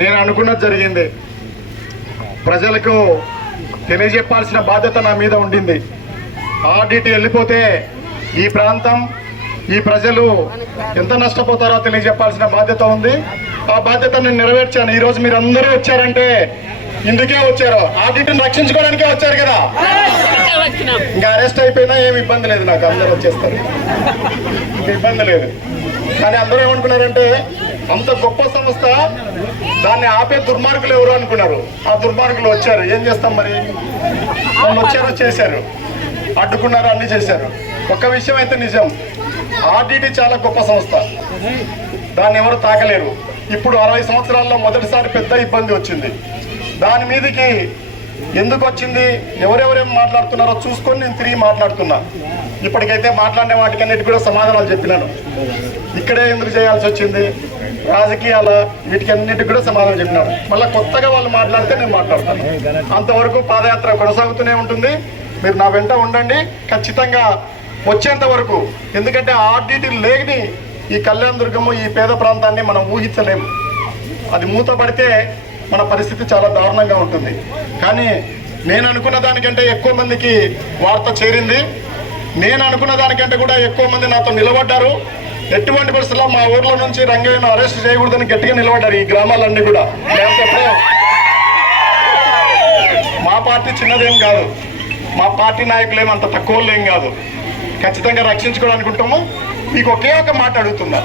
నేను అనుకున్నది జరిగింది. ప్రజలకు తెలియజెప్పాల్సిన బాధ్యత నా మీద ఉండింది. ఆడిట్ వెళ్ళిపోతే ఈ ప్రాంతం ఈ ప్రజలు ఎంత నష్టపోతారో తెలియజెప్పాల్సిన బాధ్యత ఉంది. ఆ బాధ్యత నేను నెరవేర్చాను. ఈరోజు మీరు అందరూ వచ్చారంటే ఇందుకే వచ్చారు. ఆర్టీటీని రక్షించుకోవడానికే వచ్చారు కదా. ఇంకా అరెస్ట్ అయిపోయినా ఏమి ఇబ్బంది లేదు నాకు అందరూ వచ్చేస్తారు. ఇబ్బంది లేదు. కానీ అందరూ ఏమనుకున్నారంటే అంత గొప్ప సంస్థ దాన్ని ఆపే దుర్మార్గులు ఎవరు అనుకున్నారు? ఆ దుర్మార్గులు వచ్చారు. ఏం చేస్తాం మరి? వాళ్ళు వచ్చారో చేశారు. అడ్డుకున్నారు అన్ని చేశారు. ఒక్క విషయం అయితే నిజం. ఆర్డిటి చాలా గొప్ప సంస్థ. దాన్ని ఎవరు తాకలేరు. ఇప్పుడు అరవై సంవత్సరాల్లో మొదటిసారి పెద్ద ఇబ్బంది వచ్చింది. దాని మీదకి ఎందుకు వచ్చింది? ఎవరెవరేం మాట్లాడుతున్నారో చూసుకొని నేను తిరిగి మాట్లాడుతున్నా. ఇప్పటికైతే మాట్లాడిన వాటికన్నిటి కూడా సమాధానాలు చెప్పినాను. ఇక్కడే ఎందుకు చేయాల్సి వచ్చింది? రాజకీయాల వీటికన్నిటికి కూడా సమాధానం చెప్పినాను. మళ్ళీ కొత్తగా వాళ్ళు మాట్లాడితే నేను మాట్లాడతాను. అంతవరకు పాదయాత్ర కొనసాగుతూనే ఉంటుంది. మీరు నా వెంట ఉండండి. ఖచ్చితంగా వచ్చేంత వరకు ఎందుకంటే ఆర్డీటీ లేని ఈ కళ్యాణ దుర్గము ఈ పేద ప్రాంతాన్ని మనం ఊహించలేము. అది మూతపడితే మన పరిస్థితి చాలా దారుణంగా ఉంటుంది. కానీ నేను అనుకున్న దానికంటే ఎక్కువ మందికి వార్త చేరింది. నేను అనుకున్న దానికంటే కూడా ఎక్కువ మంది నాతో నిలబడ్డారు. ఎటువంటి పరిస్థితుల్లో మా ఊర్లో నుంచి రంగయ్యను అరెస్ట్ చేయకూడదని గట్టిగా నిలబడ్డారు ఈ గ్రామాలన్నీ కూడా. మా పార్టీ చిన్నదేం కాదు. మా పార్టీ నాయకులేం అంత తక్కువ ఏం కాదు. ఖచ్చితంగా రక్షించుకోవాలనుకుంటాము మీకు ఒకే ఒక మాట అడుగుతున్నా.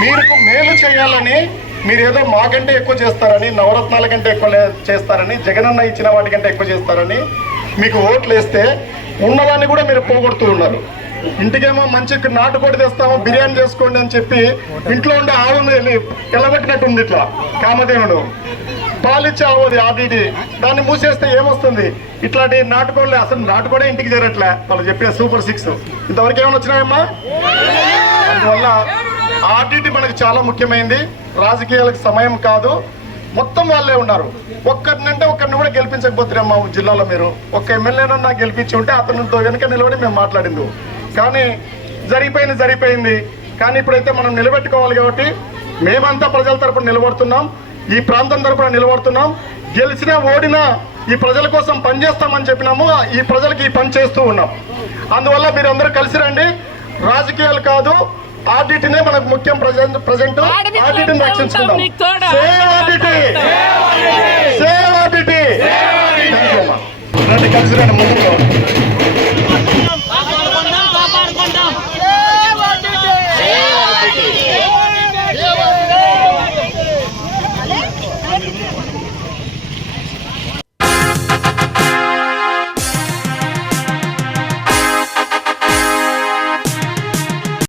మీరు మేలు చేయాలని మీరు ఏదో మాకంటే ఎక్కువ చేస్తారని నవరత్నాల కంటే ఎక్కువ చేస్తారని జగనన్న ఇచ్చిన వాటికంటే ఎక్కువ చేస్తారని మీకు ఓట్లు వేస్తే ఉన్నదాన్ని కూడా మీరు పోగొడుతూ ఉన్నారు. ఇంటికేమో మంచి నాటుకోడి తెస్తాము బిర్యానీ చేసుకోండి అని చెప్పి ఇంట్లో ఉండే ఆవును వెళ్ళి ఎల్లబెట్టినట్టుంది ఇట్లా కామదేవుడు పాలిచ్చే ఆవుది ఆడిటి దాన్ని మూసేస్తే ఏమొస్తుంది? ఇట్లాంటి నాటుకోళ్ళే అసలు నాటుకోడే ఇంటికి చేరట్లే. వాళ్ళు చెప్పే సూపర్ సిక్స్. ఇంతవరకు ఏమైనా వచ్చినాయమ్మా? అందువల్ల ఆర్డిటీ మనకు చాలా ముఖ్యమైనది రాజకీయాలకు సమయం కాదు మొత్తం వాళ్ళే ఉన్నారు. ఒక్కరినంటే ఒక్కరిని కూడా గెలిపించకపోతే మా జిల్లాలో మీరు. ఒక్క ఎమ్మెల్యేనన్నా గెలిపించి ఉంటే అతనితో వెనుక నిలబడి మేము మాట్లాడింది. కానీ జరిగిపోయింది జరిగిపోయింది. కానీ ఇప్పుడైతే మనం నిలబెట్టుకోవాలి కాబట్టి మేమంతా ప్రజల తరపున నిలబడుతున్నాం. ఈ ప్రాంతం తరపున నిలబడుతున్నాం. గెలిచినా ఓడినా ఈ ప్రజల కోసం పనిచేస్తామని చెప్పినాము. ఈ ప్రజలకి ఈ పని చేస్తూ ఉన్నాం. అందువల్ల మీరు అందరూ కలిసి రండి. రాజకీయాలు కాదు ఆడిట్నే మనకు ముఖ్యం ప్రజెంట్ ప్రజెంట్. ఆడిట్ని ఉంటాం, రక్షించుకుందాం. సేవ్ ఆడిటి సేవ్ ఆడిటి రండి కలిసి రండి ముందుకు